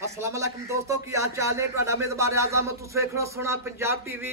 अस्सलाम वालेकुम दोस्तों की हाल चाल ने ਤੁਹਾਡਾ ਮੇਜ਼ਬਾਨ ਆਜ਼ਮ ਤੁਸੀਂ ਦੇਖ ਰਹੇ ਹੋ ਸੋਹਣਾ ਪੰਜਾਬ ਟੀਵੀ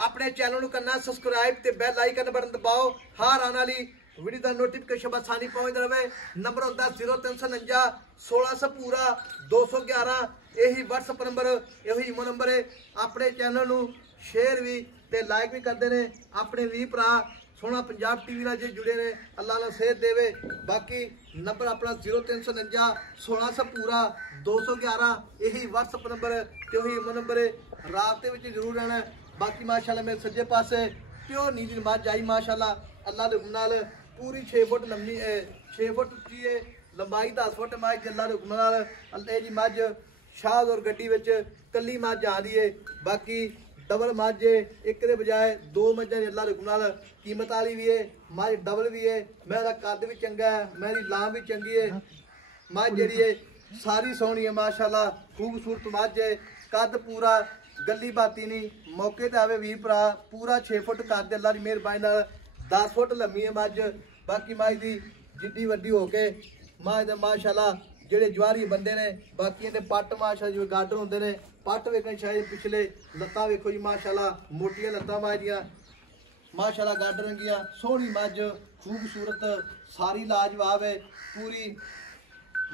ਆਪਣੇ ਚੈਨਲ ਨੂੰ ਕਰਨਾ ਸਬਸਕ੍ਰਾਈਬ ਤੇ ਬੈਲ ਆਈਕਨ ਬਟਨ ਦਬਾਓ ਹਰ ਆਉਣ ਵਾਲੀ ਵੀਡੀਓ ਦਾ ਨੋਟੀਫਿਕੇਸ਼ਨ ਬਸਾਨੀ ਪਹੁੰਚਦਾ ਰਹੇ ਨੰਬਰ ਹੁੰਦਾ 0349 1600 ਪੂਰਾ 211 ਇਹੀ WhatsApp ਨੰਬਰ ਇਹੀ ਈਮੋ ਨੰਬਰ ਹੈ ਆਪਣੇ ਚੈਨਲ ਨੂੰ ਸ਼ੇਅਰ ਵੀ ਤੇ ਲਾਈਕ ਵੀ ਕਰਦੇ ਨੇ ਆਪਣੇ ਵੀ ਭਰਾ सोना पंजाब टीवी ਨਾਲ ਜੇ जुड़े ने अल्लाह ना सेहत देवे बाकी नंबर अपना 0349 1600 पूरा 211 यही WhatsApp नंबर ते वही ईमो नंबर है रात विच जरूर रहना बाकी माशाल्लाह मेरे सज्जे पासे प्योर नीली मझ आई माशाल्लाह अल्लाह दे हुक्म नाल पूरी 6 फुट लंबी 6 फुट उच्ची है लंबाई 10 फुट मझ अल्लाह दे हुक्म नाल अल्लाह जी मझ शाह और गड्डी विच कल्ली मझ आंदी है बाकी डबल मझ एक के बजाय दो मझा अल्लाह हुक्म नाल कीमत वाली भी है मझ डबल भी है मेरा कद भी चंगा है मेरी लां भी चंगी है मझ जी है सारी सोहनी है माशाल्लाह खूबसूरत मझ है कद पूरा गली बाती नहीं मौके ते आवे वीर भरा पूरा 6 फुट कद अल्लाह की मेहरबानी नाल 10 फुट लंबी है मझ बाकी मझ की जिड्डी वड्डी होके मझ दे माशाल्लाह ਜਿਹੜੇ ਜਵਾਰੀ ਬੰਦੇ ਨੇ ਬਾਕੀਆਂ ਦੇ ਪੱਟ ਮਾਸ਼ਾ ਜਿਵੇਂ ਗਾਡਰ ਹੁੰਦੇ ਨੇ ਪੱਟ ਵੇਖਣ ਸ਼ਾਇਦ ਪਿਛਲੇ ਲੱਤਾਂ ਵੇਖੋ ਜੀ ਮਾਸ਼ਾਅੱਲਾ ਮੋਟੀਆਂ ਲੱਤਾਂ ਮਾਜੀਆਂ ਮਾਸ਼ਾਅੱਲਾ ਗਾਡਰ ਰੰਗੀਆਂ ਸੋਹਣੀ ਮੱਝ ਖੂਬਸੂਰਤ ਸਾਰੀ ਲਾਜਵਾਬ ਹੈ ਪੂਰੀ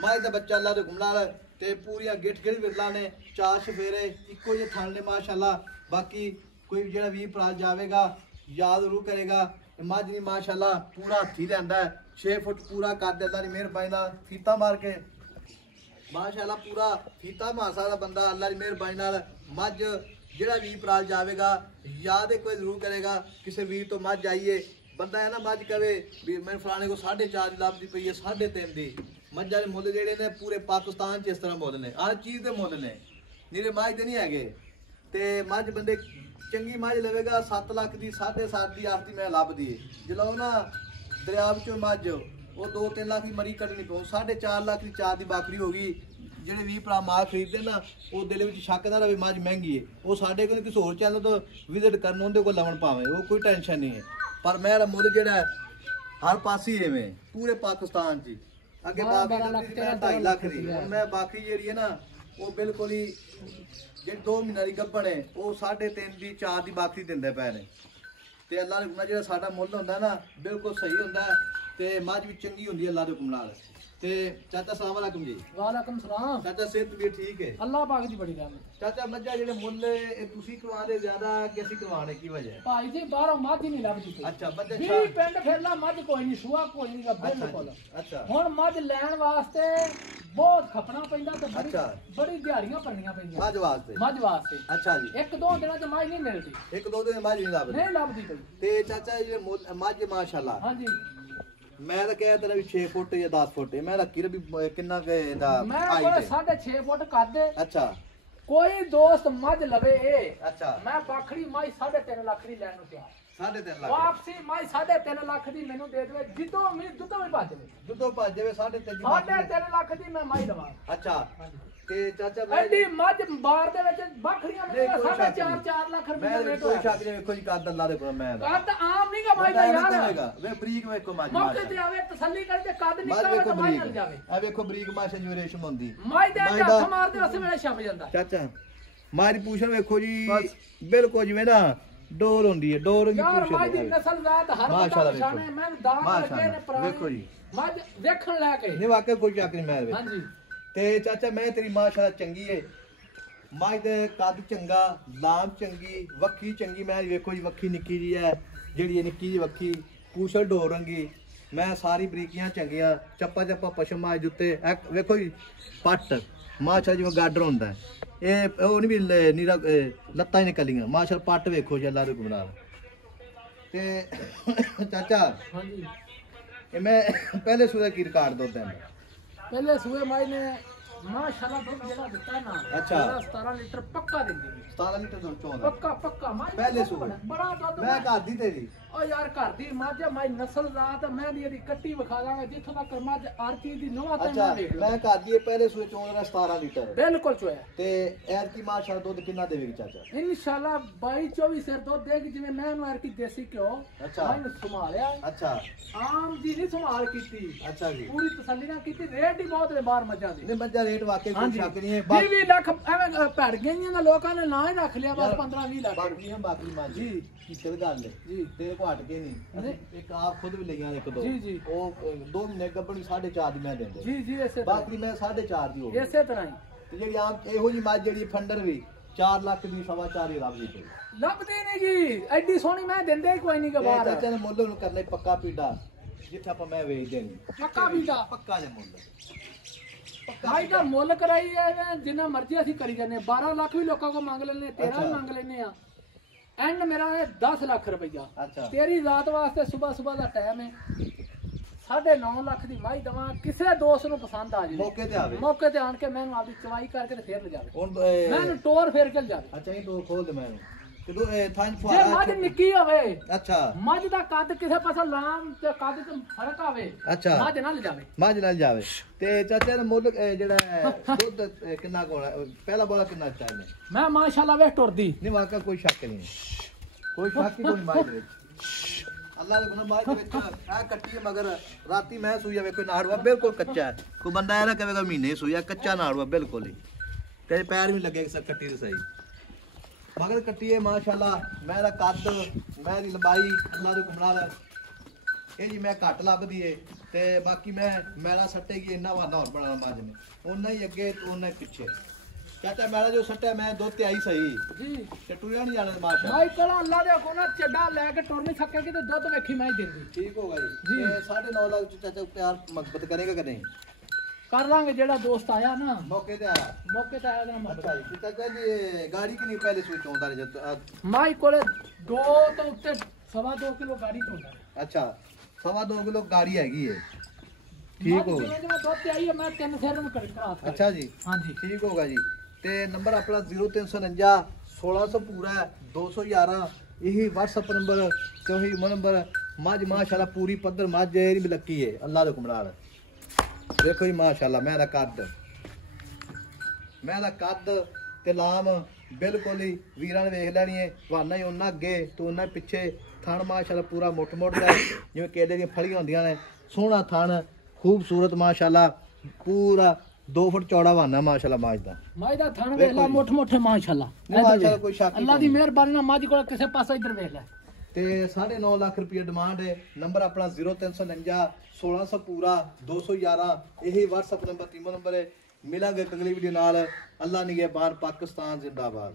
ਮੱਝ ਦਾ ਬੱਚਾ ਅੱਲਾ ਦੇ ਗੁਮਨਾਲ ਤੇ ਪੂਰੀਆਂ ਗਿੱਠ ਗਿੱਠ ਵਿਰਲਾ ਨੇ ਚਾਰ ਸ਼ਫੇਰੇ ਇੱਕੋ ਜਿਹੇ ਥਣ ਨੇ ਮਾਸ਼ਾਅੱਲਾ ਬਾਕੀ ਕੋਈ ਜਿਹੜਾ ਵੀ ਭਰਾ ਜਾਵੇਗਾ ਯਾਦ ਜ਼ਰੂਰ ਕਰੇਗਾ ਮੱਝ ਦੀ ਮਾਸ਼ਾਅੱਲਾ ਪੂਰਾ ਹੱਥੀ ਲੈਂਦਾ 6 ਫੁੱਟ ਪੂਰਾ ਕੱਦ ਅੱਲਾ ਦੀ ਮਿਹਰਬਾਨੀ ਨਾਲ ਫੀਤਾ ਮਾਰ ਕੇ माशाल्लाह पूरा फीता मार सकता बंदा अल्लाह की मेहरबानी नाल मझ जेड़ा वीर भरा जावेगा याद कोई जरूर करेगा किसी वीर तो मझ आइए बंदा है ना मझ कहे भी मैं फलाने को 4.5 लभदी पई है 3.5 दी मझां दे मुੱਲ जेड़े ने पूरे पाकिस्तान च इस तरह मुੱਲ ने हर चीज़ दे मुੱਲ ने नीरे मझ दे नहीं हैगे ते मझ बंदे चंगी मझ लवेगा 7 लाख दी 7.5 दी आखदी मैं लभदी जलो ना दरिया विचों मझ वो 2-3 लाख की मरी कटनी पौ 4.5 लाख की चार की बाकरी होगी ਜਿਹੜੇ ਵੀ ਭਰਾ ਮਾਲ ਖਰੀਦਦੇ ਨਾ ਉਹ ਦਿਲ ਵਿੱਚ ਸ਼ੱਕ ਨਾ ਰਵੇ ਮੱਝ ਮਹਿੰਗੀ ਹੈ ਉਹ ਸਾਡੇ ਕੋਲ ਕਿਸੇ ਹੋਰ ਚੈਨਲ ਤੋਂ ਵਿਜ਼ਿਟ ਕਰਨ ਉਹਦੇ ਕੋਲ ਲਵਣ ਪਾਵੇ ਉਹ ਕੋਈ ਟੈਨਸ਼ਨ ਨਹੀਂ ਹੈ ਪਰ ਮੇਰਾ ਮੁੱਲ ਜਿਹੜਾ ਹਰ ਪਾਸੇ ਐਵੇਂ ਪੂਰੇ ਪਾਕਿਸਤਾਨ 'ਚ ਅੱਗੇ ਬਾਕੀ ਦਾ 2.5 ਲੱਖ ਦੀ ਮੈਂ ਬਾਕੀ ਜਿਹੜੀ ਹੈ ਨਾ ਉਹ ਬਿਲਕੁਲ ਹੀ ਜਿਹੜੀ 2 ਮਹੀਨੇ ਦੀ ਗੱਭਣ ਹੈ ਉਹ 3.5 ਦੀ 4 ਦੀ ਬਾਕਰੀ ਦਿੰਦੇ ਪਏ ਨੇ ਤੇ ਅੱਲਾ ਦੇ ਹੁਕਮ ਜਿਹੜਾ ਸਾਡਾ ਮੁੱਲ ਹੁੰਦਾ ਨਾ ਬਿਲਕੁਲ ਸਹੀ ਹੁੰਦਾ ਤੇ ਮੱਝ ਵੀ ਚੰਗੀ ਹੁੰਦੀ ਹੈ ਅੱਲਾ ਦੇ ਹੁਕਮ ਨਾਲ ਤੇ ਚਾਚਾ ਸਲਾਮ ਅਲੈਕੁਮ ਜੀ ਵਾਲੇਕੁਮ ਸਲਾਮ ਚਾਚਾ ਸਿਹਤ ਵੀ ਠੀਕ ਹੈ ਅੱਲਾਹ ਪਾਕ ਦੀ ਬੜੀ ਰਹਿਮਤ ਚਾਚਾ ਮੱਝਾਂ ਜਿਹੜੇ ਮੁੱਲ ਇਹ ਤੁਸੀਂ ਕਰਵਾਦੇ ਜ਼ਿਆਦਾ ਕਿ ਅਸੀਂ ਕਰਵਾਣੇ ਕੀ ਵਜ੍ਹਾ ਭਾਈ ਜੀ ਬਾਹਰੋਂ ਮੱਝ ਨਹੀਂ ਲੱਭਦੀ ਅੱਛਾ ਮੱਝਾਂ ਵੀ ਪਿੰਡ ਫਿਰਲਾ ਮੱਝ ਕੋਈ ਨਹੀਂ ਸੂਆ ਕੋਈ ਨਹੀਂ ਲੱਭੇ ਬਿਲਕੁਲ ਅੱਛਾ ਹੁਣ ਮੱਝ ਲੈਣ ਵਾਸਤੇ ਬਹੁਤ ਖਪਣਾ ਪੈਂਦਾ ਤੇ ਬੜੀ ਦਿਹਾੜੀਆਂ ਭਰਨੀਆਂ ਪੈਂਦੀਆਂ ਮੱਝ ਵਾਸਤੇ ਅੱਛਾ ਜੀ ਇੱਕ ਦੋ ਦਿਨਾਂ ਚ ਮੱਝ ਨਹੀਂ ਮਿਲਦੀ ਇੱਕ ਦੋ ਦਿਨ ਮੱਝ ਨਹੀਂ ਲੱਭਦੀ ਪਈ ਤੇ ਚਾਚਾ ਇਹ ਮੱਝ ਮਾਸ਼ਾਅੱਲਾ ਹਾਂਜੀ मैं तो कह तेरा भी 6 फुट या 10 फुट मैं रखी भी कितना के दा मैं कोई 6.5 फुट कर दे अच्छा कोई दोस्त मझ लवे ए अच्छा मैं बाखड़ी माई 3.5 लाख दी लेन नु तैयार 3.5 लाख वापसी माई 3.5 लाख दी मेनू दे देवे जितो भी भज जावे दुद्धों भज जावे 3.5 लाख दी मैं माई लवा अच्छा ਤੇ ਚਾਚਾ ਐਡੀ ਮੱਝ ਬਾਰ ਦੇ ਵਿੱਚ ਬੱਕਰੀਆਂ ਨੇ 4.5 ਲੱਖ ਰੁਪਏ ਦਾ ਰੇਟ ਕੋਈ ਸ਼ੱਕ ਨਹੀਂ ਵੇਖੋ ਜੀ ਕੱਦ ਅੱਲਾ ਦੇ ਕੋਲ ਮੈਂ ਕੱਦ ਆਮ ਨਹੀਂ ਗਾ ਮਾਈ ਦਾ ਯਾਰ ਵੇ ਬਰੀਕ ਵੇਖੋ ਮੱਝ ਮੌਕੇ ਤੇ ਆਵੇ ਤਸੱਲੀ ਕਰਕੇ ਕੱਦ ਨਿਕਲ ਕੇ ਮਾਈ ਮਿਲ ਜਾਵੇ ਆ ਵੇਖੋ ਬਰੀਕ ਮਾਸ਼ਾ ਜਿਵੇਂ ਰੇਸ਼ਮ ਹੁੰਦੀ ਮਾਈ ਦੇ ਹੱਥ ਮਾਰਦੇ ਉਸ ਵੇਲੇ ਛਪ ਜਾਂਦਾ ਚਾਚਾ ਮਾਈ ਦੀ ਪੂਛ ਵੇਖੋ ਜੀ ਬਿਲਕੁਲ ਜਿਵੇਂ ਨਾ ਡੋਰ ਹੁੰਦੀ ਹੈ ਡੋਰ ਦੀ ਪੂਛ ਮਾਈ ਦੀ ਨਸਲ ਜ਼ਾਤ ਹਰ ਬੰਦਾ ਪਛਾਣੇ ਮੈਂ ਦਾਮ ਲੱਗੇ ਨੇ ਪੁਰਾਣੇ ਵੇਖੋ ਜੀ ਮੱਝ ਵੇਖਣ ਲੈ ਕੇ ਨਹੀਂ ਵਾਕਈ ਕੋਈ ਚੱਕ ਨਹੀਂ ਮੈਂ ਹਾਂਜੀ ਤੇ ਚਾਚਾ ਮੈਂ ਤੇਰੀ ਮਾਸ਼ਾਅੱਲਾ ਚੰਗੀ ਏ ਮੱਝ ਦੇ ਕੱਦ ਚੰਗਾ ਲਾਮ ਚੰਗੀ ਵੱਖੀ ਚੰਗੀ ਮੈਂ ਵੇਖੋ ਜੀ ਵੱਖੀ ਨਿੱਕੀ ਜੀ ਹੈ ਜਿਹੜੀ ਇਹ ਨਿੱਕੀ ਜੀ ਵੱਖੀ ਪੂਛਲ ਢੋਰ ਰੰਗੀ ਮੈਂ ਸਾਰੀ ਬਰੀਕੀਆਂ ਚੰਗੀਆਂ ਚੱਪਾ ਚੱਪਾ ਪਸ਼ਮ ਮਾਝ ਉੱਤੇ ਵੇਖੋ ਜੀ ਪੱਟ ਮਾਸ਼ਾ ਜਿਵੇਂ ਗਾਡਰ ਹੁੰਦਾ ਇਹ ਉਹ ਨਹੀਂ ਵੀ ਨੀਰਾ ਲੱਤਾਂ ਹੀ ਨਿਕਲੀਆਂ ਮਾਸ਼ਾ ਪੱਟ ਵੇਖੋ ਜੀ ਅੱਲਾ ਦੇ ਹੁਕਮ ਨਾਲ ਤੇ ਚਾਚਾ ਹਾਂਜੀ ਇਹ ਮੈਂ ਪਹਿਲੇ ਸੂਏ ਕੀ ਰਿਕਾਰਡ ਦੁੱਧ ਹੈ पहले सुए माई ने माशाल्लाह दुध जेड़ा दिता ना अच्छा 17 लीटर पक्का देंदी 17 लीटर दुध चोंदा पक्का पक्का माई पहले सुए बड़ा दुध मैं घर दी तेरी ओ यार घर दी मझ मैं नस्ल रात मैं दी दी कट्टी विखा दांगा जिथों तक मझ हर चीज दी नवा तक अच्छा मैं घर दी पहले सूए चों 17 लीटर बिल्कुल चोया ते एर की माशाल्लाह दूध कितना देवेगी चाचा इंशाल्लाह 22-24 सेर दूध देगी जिवें मैं नु एर की देसी घ्यो अच्छा मैं संभालिया अच्छा आम जी नहीं संभाल कीती अच्छा जी पूरी तसल्ली ना कीती रेट ही बहुत है बाहर मज्जां दी नहीं मज्जा रेट वाकई कोई शक नहीं है 20 लाख एवें भड़ गईयां ना लोकां ने ना ही रख लिया बस 15-20 लाख बाकी हम बाकी मान जी किचड़ गल है जी तेरे को हट के नहीं एक आप खुद भी लईयां एक दो जी जी ओ 2 महीने गब्बणी 4.5 दी मैं देंदे जी जी ऐसे बाकी मैं 4.5 दी हो ऐसे तरह ही ਤੇ ਜਿਹੜੀ ਆਮ ਇਹੋ ਜੀ ਮੱਝ ਜਿਹੜੀ ਫੰਡਰ ਵੀ 4 ਲੱਖ ਦੀ 4.5 ਲੱਭਦੀ ਪਈ ਲੱਭਦੀ ਨਹੀਂ ਜੀ ਐਡੀ ਸੋਹਣੀ ਮੈਂ ਦਿੰਦੇ ਕੋਈ ਨਹੀਂ ਗਵਾਰ ਚਾਚਾ ਨੇ ਮੁੱਲ ਨੂੰ ਕਰਨਾ ਪੱਕਾ ਪੀੜਾ ਜਿੱਥੇ ਆਪਾਂ ਮੈਂ ਵੇਚ ਦੇਣੀ ਪੱਕਾ ਪੀੜਾ ਪੱਕਾ ਜਿਹਾ ਮੁੱਲ ਭਾਈ ਦਾ ਮੁੱਲ ਕਰਾਈ ਐ ਜਿੰਨਾ ਮਰਜ਼ੀ ਅਸੀਂ ਕਰੀ ਜਾਂਦੇ 12 ਲੱਖ ਵੀ ਲੋਕਾਂ ਕੋ ਮੰਗ ਲੈਣੇ 13 ਵੀ ਮੰਗ ਲੈਣੇ ਆ ਐਂਡ ਮੇਰਾ ਹੈ 10 ਲੱਖ ਰੁਪਈਆ ਅੱਛਾ ਤੇਰੀ ਰਾਤ ਵਾਸਤੇ ਸਵੇਰ ਦਾ ਟਾਈਮ ਹੈ 9.5 ਲੱਖ ਦੀ ਮਾਈ ਦਵਾਂ ਕਿਸੇ ਦੋਸਤ ਨੂੰ ਪਸੰਦ ਆ ਜੇ ਮੌਕੇ ਤੇ ਆਣ ਕੇ ਮੈਨੂੰ ਆਪਦੀ ਚਵਾਈ ਕਰਕੇ ਤੇ ਫੇਰ ਲੈ ਜਾਵੇ ਹੁਣ ਮੈਨੂੰ ਟੋਰ ਫੇਰ ਕੇ ਜਾਵੇ ਅੱਛਾ ਇਹ ਟੋਰ ਖੋਲ ਦੇ ਮੈਨੂੰ ਤੇ ਦੋ ਥਾਂ ਜੇ ਫੁਆਰਾ ਮੱਝ ਨਿੱਕੀ ਹੋਵੇ ਅੱਛਾ ਮੱਝ ਦਾ ਕੱਦ ਕਿਸੇ ਪਾਸੇ ਲਾਮ ਤੇ ਕੱਦ ਚ ਫਰਕ ਆਵੇ ਅੱਛਾ ਮੱਝ ਨਾਲ ਜਾਵੇ ਮੱਝ ਨਾਲ ਜਾਵੇ ਤੇ ਚਾਚਾ ਦਾ ਮੁੱਲ ਜਿਹੜਾ ਦੁੱਧ ਕਿੰਨਾ ਕੋਲ ਪਹਿਲਾ ਬੋਲਾ ਕਿੰਨਾ ਚਾਹੀਦਾ ਮੈਂ ਮਾਸ਼ਾਅੱਲਾ ਵੇ ਟੁਰਦੀ ਨਹੀਂ ਵਾਕਾ ਕੋਈ ਸ਼ੱਕ ਨਹੀਂ ਕੋਈ ਸ਼ੱਕ ਹੀ ਕੋਈ ਮੱਝ ਦੇ ਵਿੱਚ ਅੱਲਾ ਦੇ ਗੁਨਾਹ ਬਾਅਦ ਵਿੱਚ ਆ ਕੱਟੀ ਮਗਰ ਰਾਤੀ ਮੈਂ ਸੂਈਆ ਵੇਖੋ ਨਾੜਵਾ ਬਿਲਕੁਲ ਕੱਚਾ ਹੈ ਕੋਈ ਬੰਦਾ ਇਹ ਨਾ ਕਹੇਗਾ ਮਹੀਨੇ ਸੂਈਆ ਕੱਚਾ ਨਾੜਵਾ ਬਿਲਕੁਲ ਹੀ ਤੇ ਪੈਰ ਵੀ ਲੱਗੇ ਸਰ ਕੱਟੀ ਦੇ ਸਹੀ ਮਗਰ ਕੱਟੀ ਹੈ ਮਾਸ਼ਾਅੱਲਾ ਮੈਂ ਦਾ ਕੱਦ ਮੈਂ ਦੀ ਲੰਬਾਈ ਅੱਲਾ ਦੇ ਗੁਨਾਹ ਇਹ ਜੀ ਮੈਂ ਘੱਟ ਲੱਭਦੀ ਏ ਤੇ ਬਾਕੀ ਮੈਂ ਮੈਲਾ ਸੱਟੇਗੀ ਇੰਨਾ ਵਾਨਾ ਹੋਰ ਬਣਾ ਮੱਝ ਨੇ ਉਹਨਾਂ ਹੀ ਅੱਗੇ ਉਹਨਾਂ ਹੀ ਪਿੱਛੇ ਚਾਚਾ ਮੇਰਾ ਜੋ ਸੱਟਿਆ ਮੈਂ ਦੁੱਧ ਤੇ ਆਈ ਸਹੀ ਜੀ ਤੇ ਟੂਇਆ ਨਹੀਂ ਜਾਣਾ ਮਾਸ਼ਾ ਭਾਈ ਕੋਲ ਅੱਲਾ ਦੇ ਕੋਲ ਚੱਡਾ ਲੈ ਕੇ ਟੁਰ ਨਹੀਂ ਸਕੇਗੀ ਤੇ ਦੁੱਧ ਵੇਖੀ ਮੈਂ ਹੀ ਦਿੰਦੀ ਠੀਕ ਹੋਗਾ ਜੀ ਤੇ 9.5 ਲੱਖ ਚ ਚਾਚਾ ਪਿਆਰ ਮੁਹੱਬਤ ਕਰੇਗਾ ਕਿ ਨਹੀਂ ਕਰ ਲਾਂਗੇ ਜਿਹੜਾ ਦੋਸਤ ਆਇਆ ਨਾ ਮੌਕੇ ਤੇ ਆਇਆ ਨਾ ਅੱਛਾ ਜੀ ਚਾਚਾ ਜੀ ਗਾੜੀ ਕਿ ਨਹੀਂ ਪਹਿਲੇ ਸੋਚ ਆਉਂਦਾ ਨੇ ਜਦ ਮਾਈ ਕੋਲੇ 2 ਤੋਂ ਉੱਤੇ 2.5 ਕਿਲੋ ਗਾੜੀ ਹੁੰਦਾ ਅੱਛਾ 2.5 ਕਿਲੋ ਗਾੜੀ ਹੈਗੀ ਏ ਠੀਕ ਹੋ ਜਿਵੇਂ ਜਿਵੇਂ ਦੁੱਧ ਤੇ ਆਈ ਹੈ ਮੈਂ 3 ਫੇਰ ਨੂੰ ਕਰਾ ਅੱਛਾ ਜੀ ਹਾਂਜੀ ਠੀਕ ਹੋਗਾ ਜੀ ਤੇ ਨੰਬਰ ਆਪਣਾ 0349 1600 ਪੂਰਾ 211 ਇਹੀ WhatsApp ਨੰਬਰ ਤੇ ਉਹੀ ਨੰਬਰ ਮੱਝ ਮਾਸ਼ਾਅੱਲਾ ਪੂਰੀ ਪੱਧਰ ਮੱਝ ਇਹ ਨਹੀਂ ਲੱਕੀ ਹੈ ਅੱਲਾ ਦੇ ਕੁਮਰਾਲ ਦੇਖੋ ਜੀ ਮਾਸ਼ਾਅੱਲਾ ਮੈਂ ਦਾ ਕੱਦ ਤੇ ਲਾਮ ਬਿਲਕੁਲ ਹੀ ਵੀਰਾਂ ਨੇ ਵੇਖ ਲੈਣੀ ਹੈ ਵਾਨਾ ਹੀ ਉਹਨਾਂ ਅੱਗੇ ਤੇ ਉਹਨਾਂ ਪਿੱਛੇ ਥਣ ਮਾਸ਼ਾਅੱਲਾ ਪੂਰਾ ਮੁੱਠ ਦਾ ਜਿਵੇਂ ਕੇਲੇ ਦੀਆਂ ਫਲੀਆਂ ਹੁੰਦੀਆਂ ਨੇ ਸੋਹਣਾ ਥਣ ਖੂਬਸੂਰਤ ਮਾਸ਼ਾਅੱਲਾ ਪੂਰਾ 2 ਫੁੱਟ ਚੌੜਾ ਵਾਨਾ ਮਾਸ਼ਾਅੱਲਾ ਮੱਝ ਦਾ ਥਣ ਵੇਖ ਲੈ ਮੁੱਠ ਮਾਸ਼ਾਅੱਲਾ ਮਾਸ਼ਾਅੱਲਾ ਕੋਈ ਸ਼ੱਕ ਨਹੀਂ ਅੱਲਾ ਦੀ ਮਿਹਰਬਾਨੀ ਨਾਲ ਮੱਝ ਕੋਲ ਕਿਸੇ ਪਾਸੇ ਇੱਧਰ ਵੇਖ ਲੈ ਤੇ 9.5 ਲੱਖ ਰੁਪਏ ਡਿਮਾਂਡ ਹੈ ਨੰਬਰ ਆਪਣਾ 0349 1600 ਪੂਰਾ 211 ਇਹੀ WhatsApp ਨੰਬਰ 3 ਨੰਬਰ ਹੈ ਮਿਲਾਂਗੇ ਅਗਲੀ ਵੀਡੀਓ ਨਾਲ ਅੱਲਾ ਨਿਗਹਿਬਾਨ ਪਾਕਿਸਤਾਨ ਜ਼ਿੰਦਾਬਾਦ।